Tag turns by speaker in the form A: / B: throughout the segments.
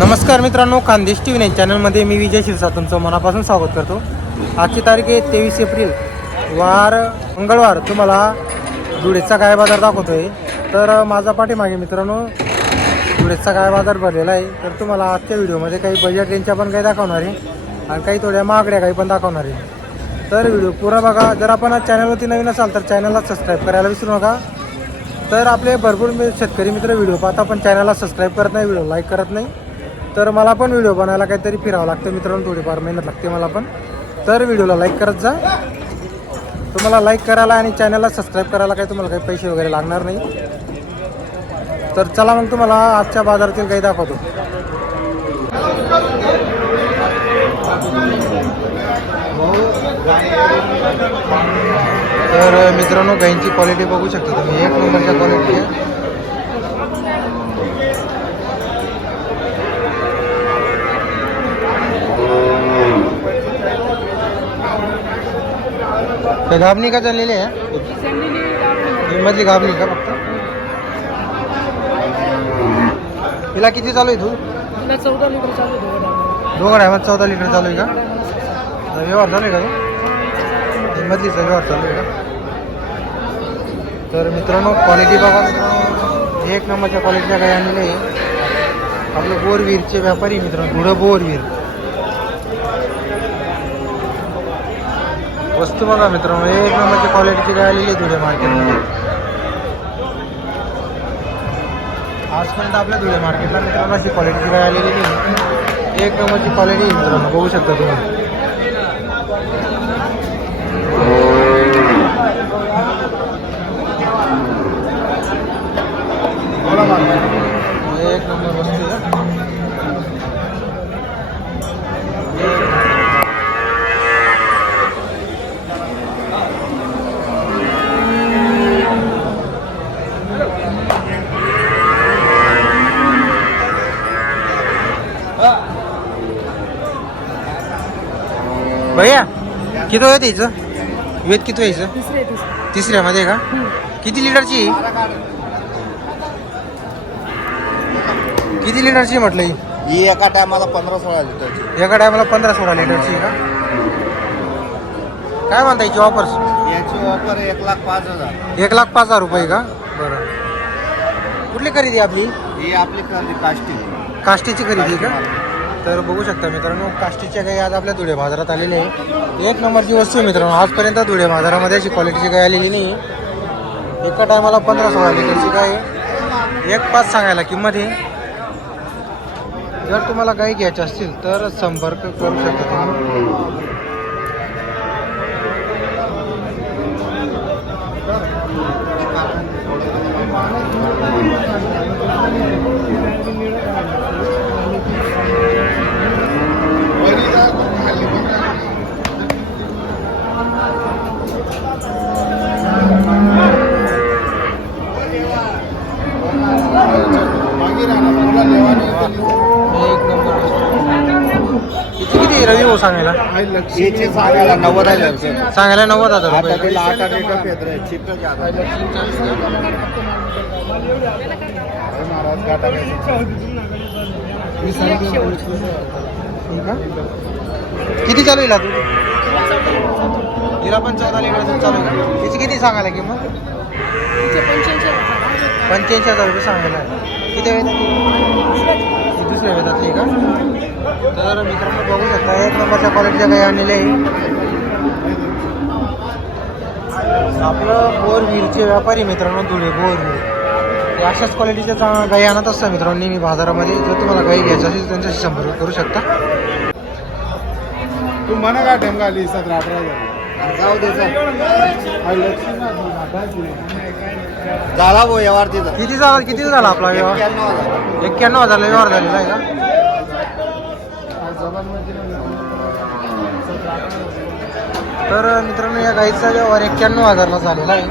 A: नमस्कार मित्रांनो Khandesh T V nine चॅनलमध्ये मी विजय शिरसा तुमचं मनापासून स्वागत करतो. आजची तारीख आहे तेवीस एप्रिल. वार मंगळवार तुम्हाला धुळेचा गाय बाजार दाखवतोय. तर माझा पाठीमागे मित्रांनो धुळेचा गाय बाजार भरलेला आहे. तर तुम्हाला आजच्या व्हिडिओमध्ये काही बजेट रेंजच्या पण काही दाखवणार आहे. आणि काही थोड्या महागड्या काही पण दाखवणार आहे. तर व्हिडिओ पूर्ण बघा. जर आपण चॅनलवरती नवीन असाल तर चॅनलला सबस्क्राईब करायला विसरू नका. तर आपले भरपूर शेतकरी मित्र व्हिडिओ पाहता पण चॅनलला सबस्क्राईब करत नाही व्हिडिओ लाईक करत नाही. तर मला पण व्हिडिओ बनायला काहीतरी फिरावं लागतं मित्रांनो थोडीफार मेहनत लागते मला पण. तर व्हिडिओला लाईक करत जा. तुम्हाला लाईक करायला आणि चॅनलला सबस्क्राईब करायला काही तुम्हाला काही पैसे वगैरे लागणार नाही. तर चला मग तुम्हाला आजच्या बाजारातील काही दाखवतो. तर मित्रांनो गाईंची क्वालिटी बघू शकता तुम्ही. एक नंबरच्या क्वालिटी आहे. ते गाबणी का चाललेली आहे ही? मधली गाबणी का फक्त? तिला किती चालू आहे तू
B: तिला चौदा लिटर चालू आहे दोघं
A: टायमात चौदा लिटर चालू आहे का? तर व्यवहार चालू आहे का तो? ही मधलीचा व्यवहार चालू आहे का? तर मित्रांनो क्वालिटी बघा. मित्रांनो एक नंबरच्या क्वालिटीच्या काही आणलेले आहे. आपलं बोरवीरचे व्यापारी मित्रांनो थोडं बोरवीर. वस्तू बघा मित्रांनो एक नंबरची क्वालिटीची काय आलेली आहे धुळे मार्केटमध्ये आजपर्यंत आपल्या धुळे मार्केटला मित्रांनो अशी क्वालिटीची काय आलेली नाही. एक नंबरची क्वालिटी मित्रांनो बघू शकता तुम्ही. हो. भैया किती होतं हिचं वेद किती
B: तिसरे
A: तिसऱ्यामध्ये का? किती लिटरची? आहे? किती लिटरची आहे म्हटलं ही?
C: एका टायमाला पंधरा सोळा लिटरची.
A: एका टायमाला पंधरा सोळा लिटरची आहे का? काय म्हणता याची ऑफर्स
C: याची ऑफर एक लाख पाच हजार.
A: एक लाख पाच हजार रुपये का? बरं. कुठली खरेदी आहे आपली?
C: ही आपली खरेदी काष्टी.
A: काष्टीची खरेदी आहे का तर बघू शकता मित्रांनो काष्टीच्या गाई आज आपल्या धुळे बाजारात आलेले आहे. एक नंबरची वस्तू आहे मित्रांनो आजपर्यंत धुळे बाजारामध्ये अशी क्वालिटीची गाय आलेली नाही. एका टायमाला पंधरा सोळा लिटरची गाय आहे. एक पाच सांगायला किंमत आहे. जर तुम्हाला गाई घ्यायची असतील तर संपर्क करू शकता तुम्ही एक नंबर वस्तू किती किती रवी हो सांगायला?
C: याची सांगायला नव्वद लक्ष्मी.
A: सांगायला नव्वद हजार
C: आता
A: रुपये.
C: तिला आठ आठ आहे.
A: ठीक आहे. किती चालू येईल तू हिला पण चौदा लिटर चालू आहे. का तिची किती सांगायला किंमत?
B: पंच्याऐंशी हजार.
A: हजार रुपये सांगायला. किती वेळ दुसऱ्या वेळातली का तर मित्रांनो बघू शकता एक नंबरच्या क्वालिटीच्या काही आणलेल्या आहे आपलं बोरवीरचे व्यापारी मित्रांनो धुळे बोरवीर अशाच क्वालिटीच्या गाई आणत असतात मित्रांनो नेहमी बाजारामध्ये. जर तुम्हाला गाई घ्यायची असेल त्यांच्याशी संपर्क करू शकता.
C: तू म्हणा का टेमका आली सतरा अठरा जाऊ दे झाला भाऊ व्यवहार तिचा
A: किती झाला किती झाला आपला व्यवहार?
C: एक्क्याण्णव हजार.
A: एक्क्याण्णव हजारला व्यवहार झालेला आहे का? तर मित्रांनो या गाईचा व्यवहार एक्क्याण्णव हजारला झालेला आहे.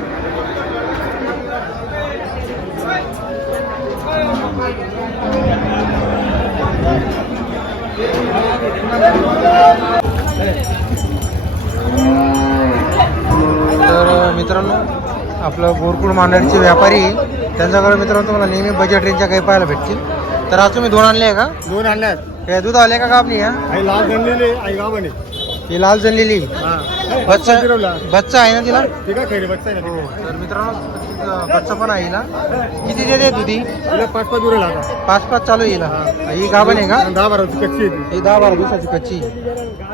A: तर आपलं बोरकुड मांडळीचे व्यापारी. त्यांच्याकडे मित्रांनो तुम्हाला नेहमी बजेट रेंजच्या काही पाहायला भेटतील. तर आज तुम्ही दोन आणले आहे का?
C: दोन आणल्यात
A: हे दूध आले का हा?
C: आई लाल गणलेले आई गावाने
A: ही लाल जणलेली बच्चा आहे ना तिला?
C: ते बच्चा
A: तर मित्रांनो पण आहे हिला. किती देते दुधी
C: तिला पाच पाच लागतात.
A: पाच पाच चालू आहे हिला. ही. गाभण आहे का?
C: दहा बारा कच्ची
A: ही दहा बारा दिवसाची कच्ची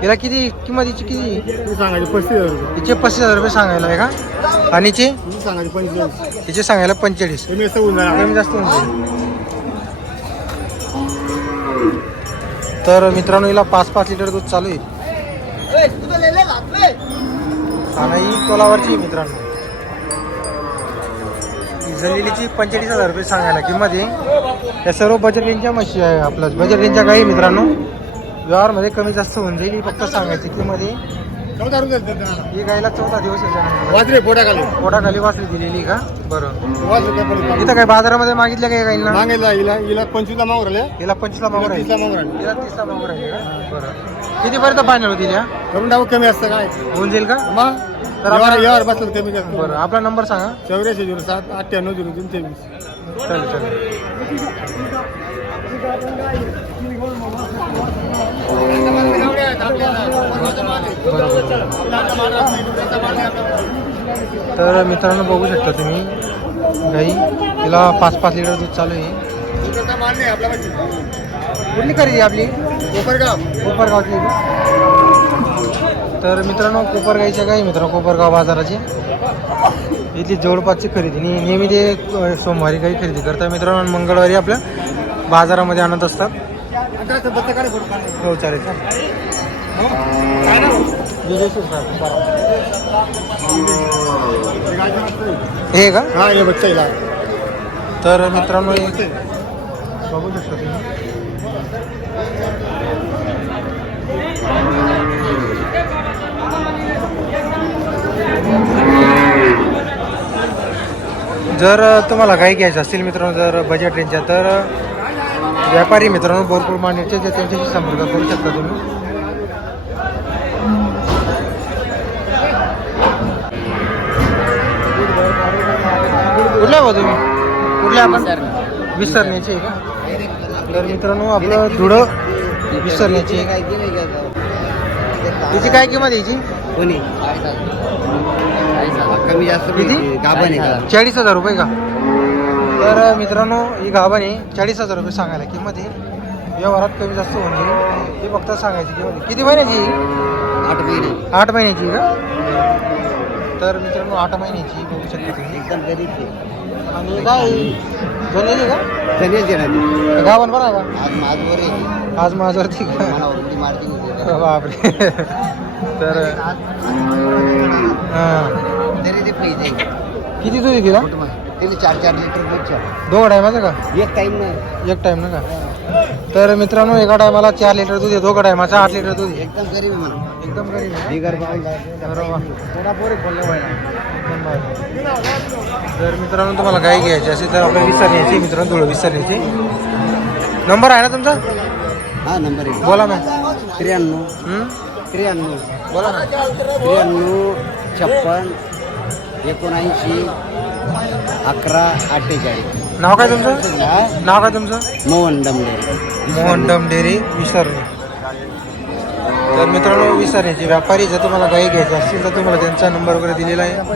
A: हिला किती किंमत हिची किती?
C: ती तू सांगायची पस्तीस हजार रुपये.
A: हिचे पस्तीस हजार रुपये सांगायला आहे का? आणि हिचे?
C: तू सांगायची पंचवीस
A: हिचे सांगायला पंचेचाळीस.
C: तुम्ही असं होऊन जाणार
A: कमी जास्त होऊन जाईल. तर मित्रांनो हिला पाच पाच लिटर दूध चालू आहे. आणि ही तोलावरची मित्रांनो. ही जलिलीची पंचेचाळीस हजार रुपये सांगायला किंमत आहे. या सर्व बजेट रेंजच्या मशी आहे आपल्या बजेट रेंजच्या काही मित्रांनो. व्यवहारमध्ये कमी जास्त होऊन जाईल फक्त सांगायची किंमत आहे.
C: चौदा रुपये.
A: ही गायला चौदा दिवस आहे
C: वाजले पोटा खाली
A: पोटाखाली वाचली दिलेली का? बरं.
C: वाज रुपये पर्यंत
A: इथं काय बाजारामध्ये मागितलं काय गाईंना
C: मागायला हिला हिला पंचवीसला मागू राहिले.
A: हिला पंचवीसला मागून आहे
C: तीसला
A: तिला तीसला मागून आहे का? बरं. कितीपर्यंत फायनल होतील या
C: करून टाकू कमी असतं काय?
A: होऊन जाईल का?
C: मग?
A: तर आपण-
C: यावर बसलं कमी करतो
A: बरं. आपला नंबर सांगा.
C: चौऱ्याऐंशी झिरो सात अठ्ठ्याण्णव झिरो तीन तेवीस.
A: चालेल चालेल. तर मित्रांनो बघू शकता तुम्ही गाई तिला पाच पाच लिटर दूध चालू आहे. कुठली खरेदी आपली?
C: कोपरगाव.
A: कोपरगावची. तर मित्रांनो कोपरगावच्या काही मित्रांनो कोपरगाव बाजाराची. इथली जवळपासची खरेदी. ने- नेहमी ते सोमवारी काही खरेदी करतात मित्रांनो आणि मंगळवारी आपल्या बाजारामध्ये आणत असतात. हो चालेल चालेल. हे का?
C: हा हे बच्चा हिला
A: तर मित्रांनो बघू शकता तुम्ही. जर तुम्हाला काही घ्यायचं असेल मित्रांनो जर बजेट रेंजच्या तर व्यापारी मित्रांनो भरपूर ते त्यांच्याशी संपर्क करू शकता तुम्ही. कुठल्या हो तुम्ही? कुठल्या आपण? विसरण्याची आहे का? तर मित्रांनो आपलं धुळं विसरण्याची आहे. तिची काय किंमत आहे याची?
D: कोणी? कमी जास्त
A: किती?
D: गाभण आहे का?
A: चाळीस हजार रुपये का? तर मित्रांनो ही गाभण आहे. चाळीस हजार रुपये सांगायला किंमत आहे. व्यवहारात कमी जास्त होऊन जाईल. ते फक्त सांगायची किंमत. किती महिन्याची?
D: आठ महिने.
A: आठ महिन्याची का? तर मित्रांनो आठ महिन्याची बघू शकता तुम्ही.
D: एकदम गरीब आहे.
A: आणि काय बनलेली का?
D: गणेश देणार ते.
A: गाभण बरं आहे का?
D: आज माझवर आहे.
A: आज का
D: मला उलटी मारती होती.
A: बापरे. तर
D: आज
A: हां.
D: तरी ते पैसे
A: किती दूध आहे तिला?
D: चार चार लिटर दूध छान.
A: दोन टायमाचं का?
D: एक टाइम नाही.
A: एक टाइम ना का? तर मित्रांनो एका टायमाला चार लिटर दूध आहे दोघं टायमाचा आठ लिटर दूध. आहे
D: एकदम गरीब आहे म्हणा.
A: एकदम गरीब आहे. तर मित्रांनो तुम्हाला गाई घ्यायची असेल तर आपल्याला विसरण्याची मित्रांनो थोडं विसरण्याची नंबर आहे ना तुमचा?
D: हा नंबर एक.
A: बोला ना
D: त्र्याण्णव.
A: हं?
D: त्र्याण्णव.
A: बोला ना.
D: त्र्याण्णव छप्पन एकोणऐंशी अकरा अठ्ठेचाळीस.
A: नाव काय तुमचं?
D: हा?
A: नाव काय तुमचं?
D: मोहन डमले
A: मोहन डम डेअरी विसरणे तर मित्रांनो विसरण्याची व्यापारी जर तुम्हाला गाई घ्यायची असतील तर तुम्हाला त्यांचा नंबर वगैरे दिलेला आहे.